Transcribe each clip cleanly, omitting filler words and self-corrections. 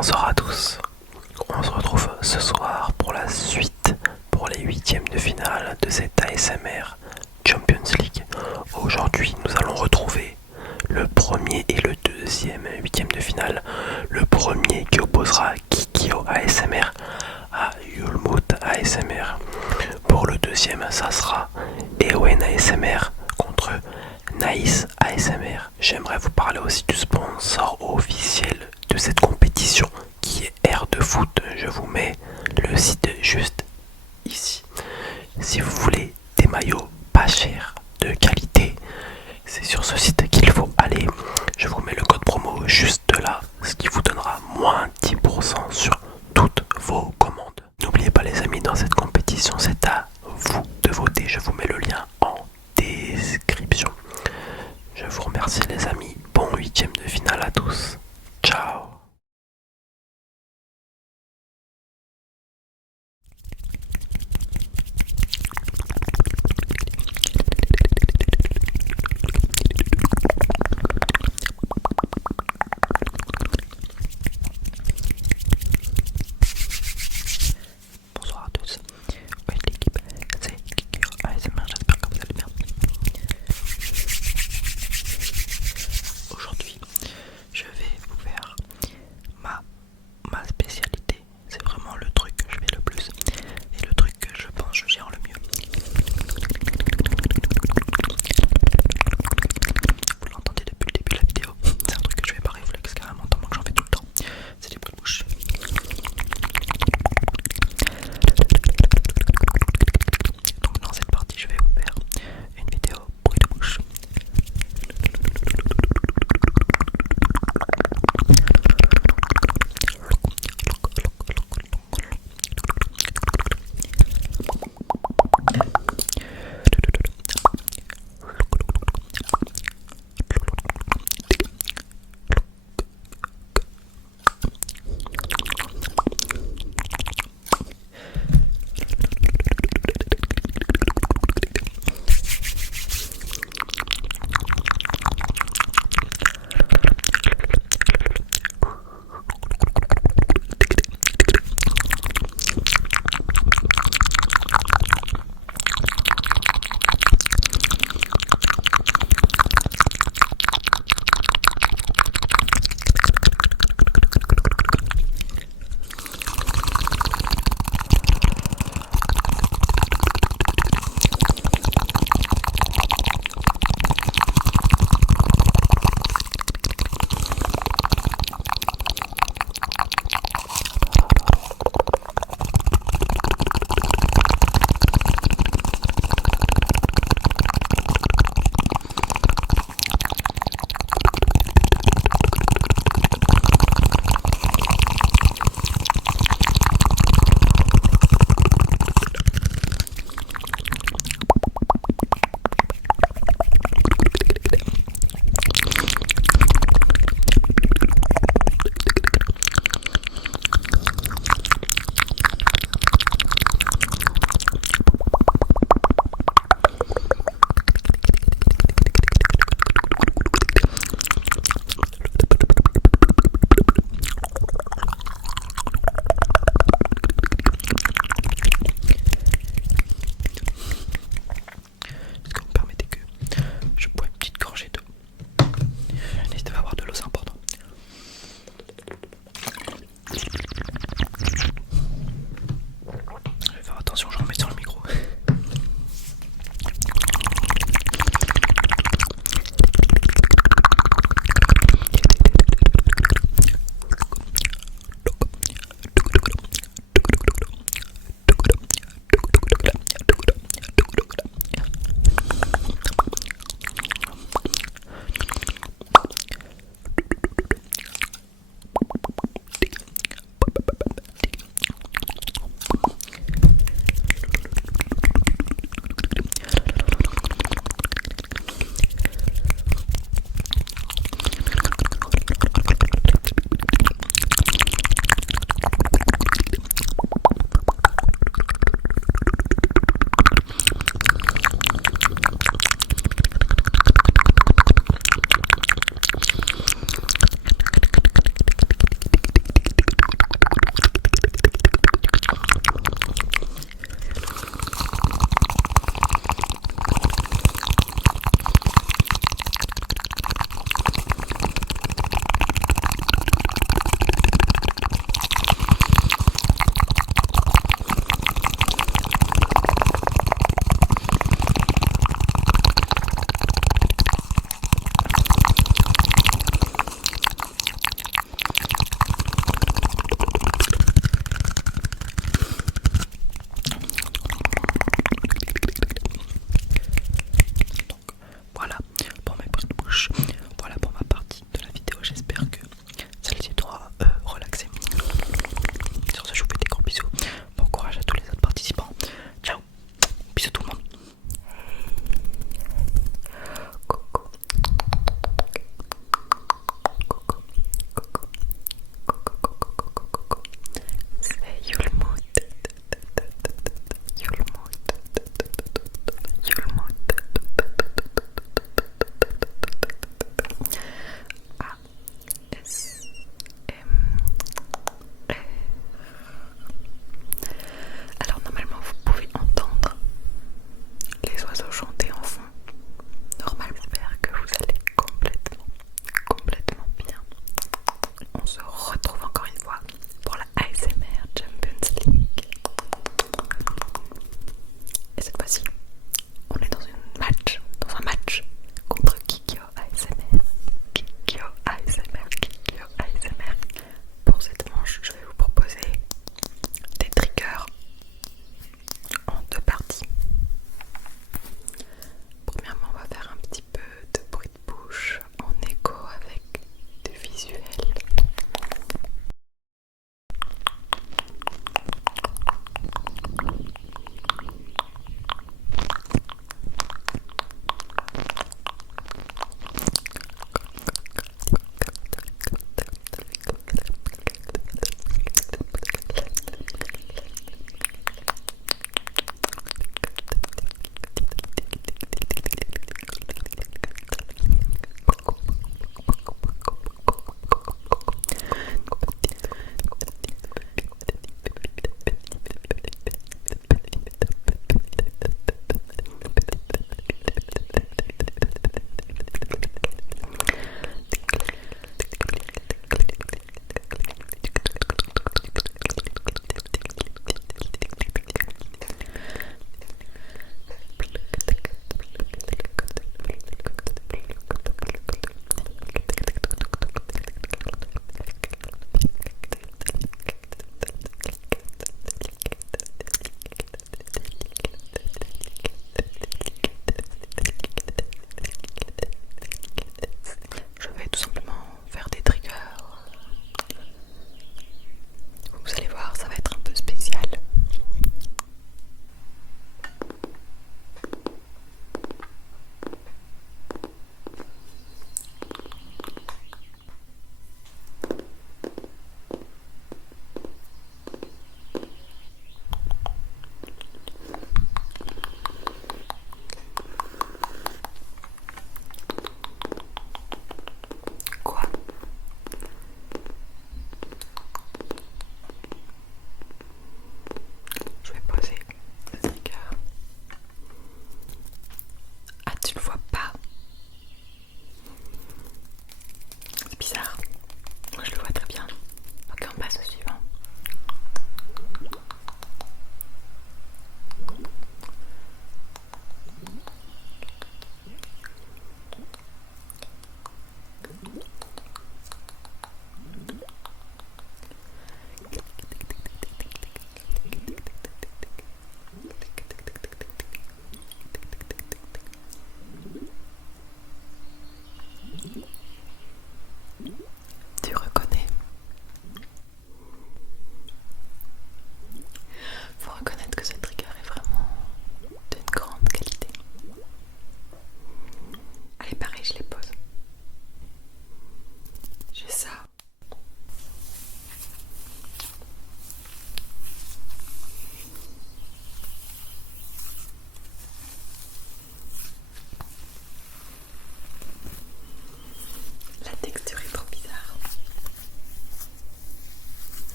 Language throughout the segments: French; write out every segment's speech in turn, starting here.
Bonsoir à tous. On se retrouve ce soir pour la suite, pour les huitièmes de finale de cette ASMR Champions League. Aujourd'hui, nous allons retrouver le premier et le deuxième huitième de finale. Le premier qui opposera Kikyo ASMR à Yulmut ASMR. Pour le deuxième, ça sera Ewen ASMR contre Naïs ASMR. J'aimerais vous parler aussi du sponsor officiel de cette compétition qui est Air de Foot. Je vous mets le site juste ici. Si vous voulez des maillots pas chers, de qualité, c'est sur ce site qu'il faut aller. Je vous mets le code promo juste là, ce qui vous donnera moins 10% sur toutes vos commandes. N'oubliez pas les amis, dans cette compétition, c'est à vous de voter. Je vous mets le lien en description. Je vous remercie les amis. Bon huitième de finale à tous. Ciao. Bonsoir à tous, ouais l'équipe, c'est Kikyo ASMR, j'espère que vous allez bien. Aujourd'hui, je vais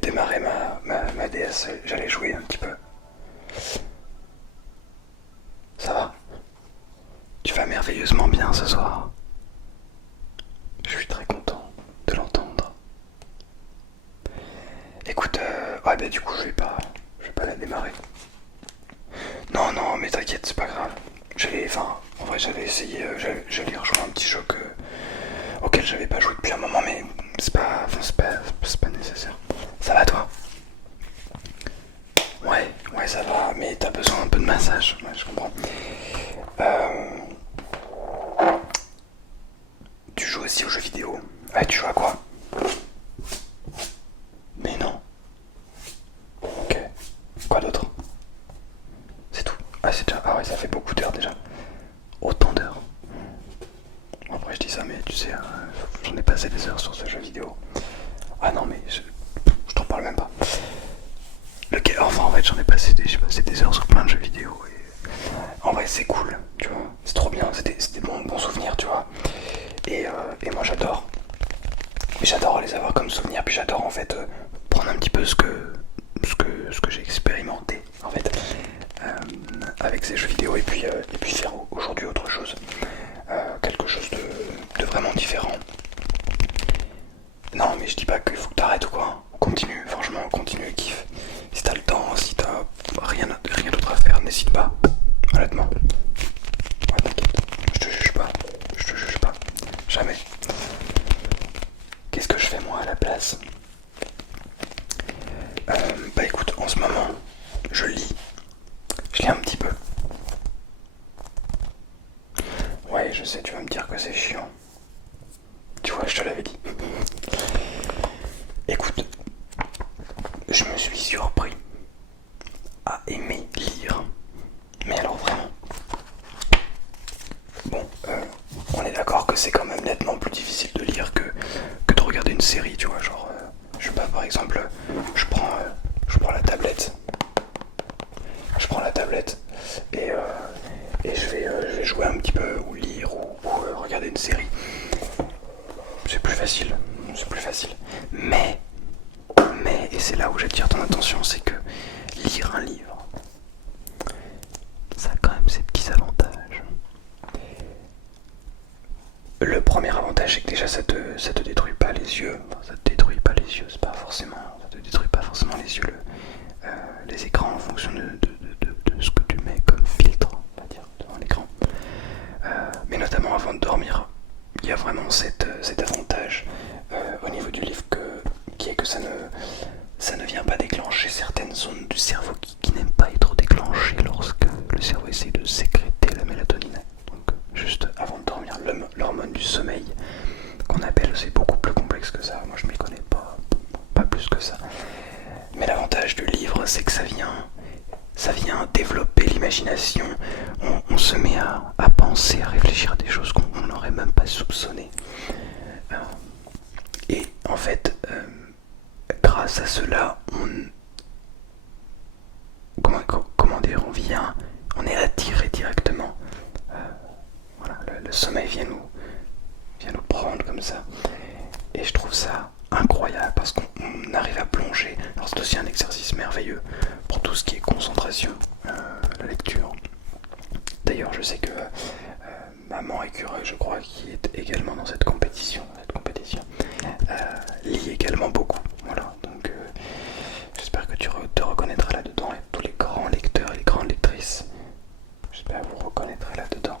démarrer ma DS, j'allais jouer un petit peu. Ça va? Tu vas merveilleusement bien ce soir. Je suis très content de l'entendre. Écoute, ouais bah du coup je vais pas la démarrer. Non non mais t'inquiète, c'est pas grave. En vrai j'avais essayé, j'allais rejoindre un petit jeu auquel j'avais pas joué depuis un moment, mais c'est pas nécessaire. Ça va toi? Ouais ça va, mais t'as besoin un peu de massage, ouais je comprends. Tu joues aussi aux jeux vidéo? Ouais, tu joues à quoi? Mais non. Ok. Quoi d'autre? C'est tout. Ah c'est déjà. Ah ouais, ça fait beaucoup d'heures déjà. Autant d'heures. Après je dis ça, mais tu sais, j'en ai passé des heures sur ce jeu vidéo. Ah non mais je t'en parle même pas. Enfin en fait j'ai passé des heures sur plein de jeux vidéo et en vrai c'est cool, tu vois. C'est trop bien, c'était des bons souvenirs, tu vois. Et moi j'adore. J'adore les avoir comme souvenirs, puis j'adore en fait prendre un petit peu ce que j'ai expérimenté en fait avec ces jeux vidéo et puis faire aujourd'hui autre chose, quelque chose de vraiment différent. Non mais je dis pas qu'il faut que t'arrêtes ou quoi, continue, franchement continue, kiffe. Si t'as le temps, si t'as rien d'autre à faire, n'hésite pas, honnêtement. Ouais t'inquiète, je te juge pas, jamais. Qu'est-ce que je fais moi à la place? Bah écoute, en ce moment, je lis un petit peu. Ouais, je sais, tu vas me dire que c'est chiant. Tu vois, je te l'avais dit. Écoute, je me suis surpris à aimer lire. Mais alors vraiment. Bon, on est d'accord que c'est quand même nettement plus difficile de lire que de regarder une série, tu vois. Genre, je sais pas, par exemple, je prends la tablette. Et je vais jouer un petit peu, ou lire, ou regarder une série. C'est plus facile, Mais, et c'est là où j'attire ton attention, c'est que lire un livre, ça a quand même ses petits avantages. Le premier avantage, c'est que déjà ça te détruit pas les yeux. Enfin, ça te détruit pas les yeux, c'est pas forcément. Ça te détruit pas forcément les yeux, les écrans en fonction de ce que tu mets comme filtre, on va dire, devant l'écran. Mais notamment avant de dormir, il y a vraiment cet avantage au niveau du livre qui est que ça ne vient pas déclencher certaines zones du cerveau qui n'aiment pas être déclenchées lorsque le cerveau essaie de sécréter la mélatonine. Donc juste avant de dormir, l'hormone du sommeil qu'on appelle, c'est beaucoup plus complexe que ça. Moi je m'y connais pas plus que ça. Mais l'avantage du livre, c'est que ça vient développer l'imagination. On se met à penser, à réfléchir à des choses qu'on n'aurait même pas soupçonnées. Et en fait, grâce à cela, comment dire, on est attiré directement. Voilà, le sommeil vient nous prendre comme ça. Et je trouve ça incroyable parce qu'on arrive à plonger. Alors c'est aussi un exercice merveilleux pour tout ce qui est concentration, la lecture. D'ailleurs, je sais que Maman Écureuil, je crois, qui est également dans cette compétition, lit également beaucoup. Voilà, donc j'espère que tu te reconnaîtras là-dedans, et tous les grands lecteurs et les grandes lectrices, j'espère que vous reconnaîtrez là-dedans.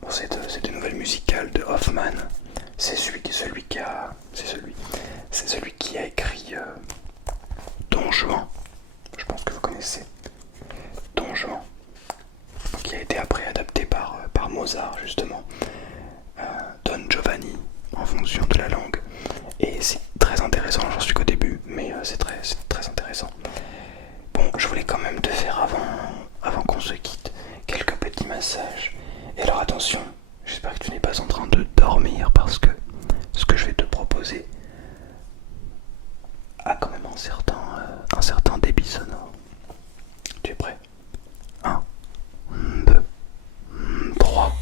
Bon, cette nouvelle musicale de Hoffman, c'est celui qui a écrit Don Juan. Je pense que vous connaissez Don Juan, qui a été après adapté par Mozart justement, Don Giovanni en fonction de la langue. Et c'est très intéressant, j'en suis qu'au début, mais c'est très intéressant. Bon, je voulais quand même te faire avant qu'on se quitte quelques petits massages. Et alors attention, j'espère que tu n'es pas en train de dormir parce que ce que je vais te proposer a quand même un certain débit sonore. Tu es prêt? 1, 2, 3.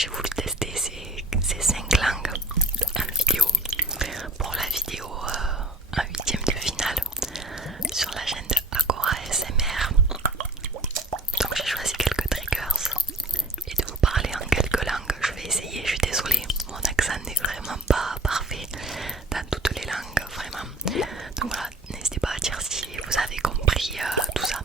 j'ai voulu tester ces 5 langues en vidéo pour la vidéo en 8e de finale sur la chaîne de Agora ASMR. Donc j'ai choisi quelques triggers et de vous parler en quelques langues. Je vais essayer, je suis désolée, mon accent n'est vraiment pas parfait dans toutes les langues, vraiment. Donc voilà, n'hésitez pas à dire si vous avez compris tout ça.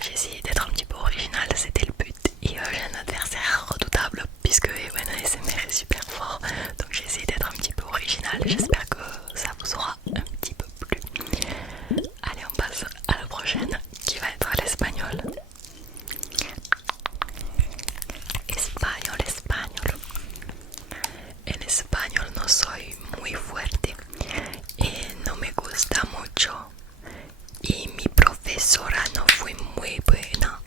J'ai essayé d'être un petit peu original, c'était le but. Et j'ai un adversaire redoutable puisque Ewen ASMR est super fort. Donc j'ai essayé d'être un petit peu original. J'espère que ça vous aura un petit peu plu. Allez, on passe à la prochaine qui va être l'espagnol. Español. En español no soy muy fuerte y no me gusta mucho. Y mi profesora no fue muy buena.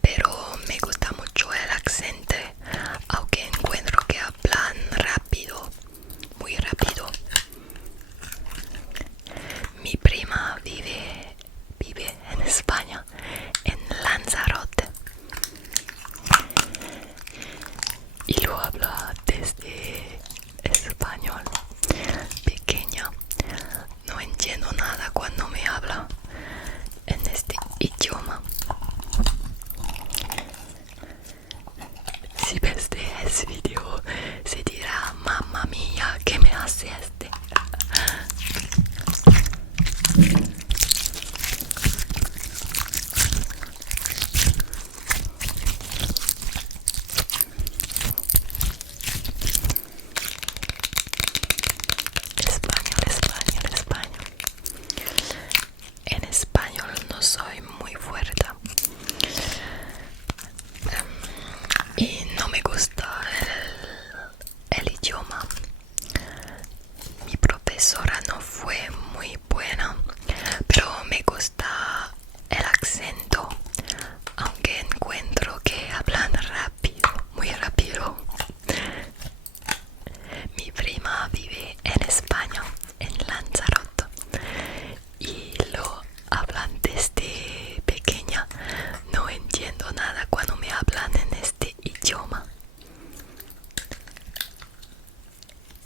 Pero me gusta mucho el acento, aunque encuentro que hablan rápido, muy rápido. Mi prima vive en España, en Lanzarote, y lo habla desde español. Pequeña, no entiendo nada cuando me habla en este idioma. Si ves este video, se dirá: mamma mía, ¿qué me hace este? Español. En español no soy muy fuerte y no me gusta el idioma. Mi profesora no fue muy buena, pero me gusta el acento, aunque encuentro que hablan rápido, muy rápido. Mi prima vive en España, en Lanzarote, y lo hablan desde pequeña. No entiendo nada cuando me hablan en este idioma.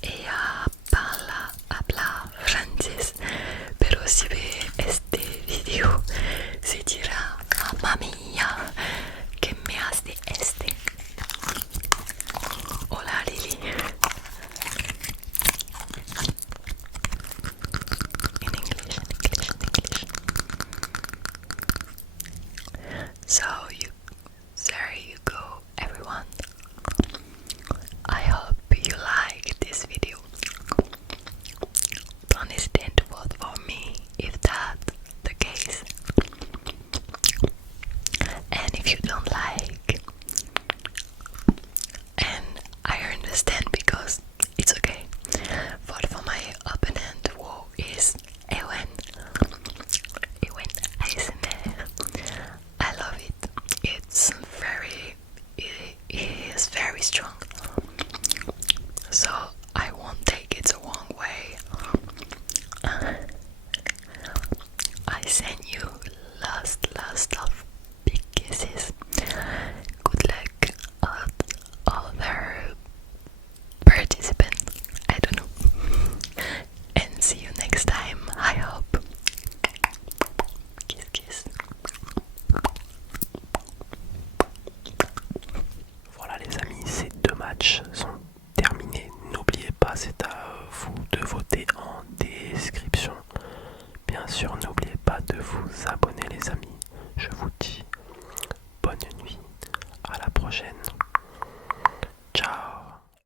Ella habla francés, pero si ve este video se dirá: mamma mía, ¿qué me hace este? Hola Lily. In English. So there you go, everyone. I hope you like this video. Don't hesitate to vote for me if that's the case. And if you don't like, and I understand because it's okay. Vote for my opponent, who is Ewen ASMR. I love it. It is very strong. So I won't take it the wrong way. I send you lots of big kisses. Good luck on other participants. I don't know. And see you next time, I hope. Kiss. Voilà les amis, ces 2 matchs sont terminés. N'oubliez pas, c'est à vous de voter en description. Bien sûr, n'oubliez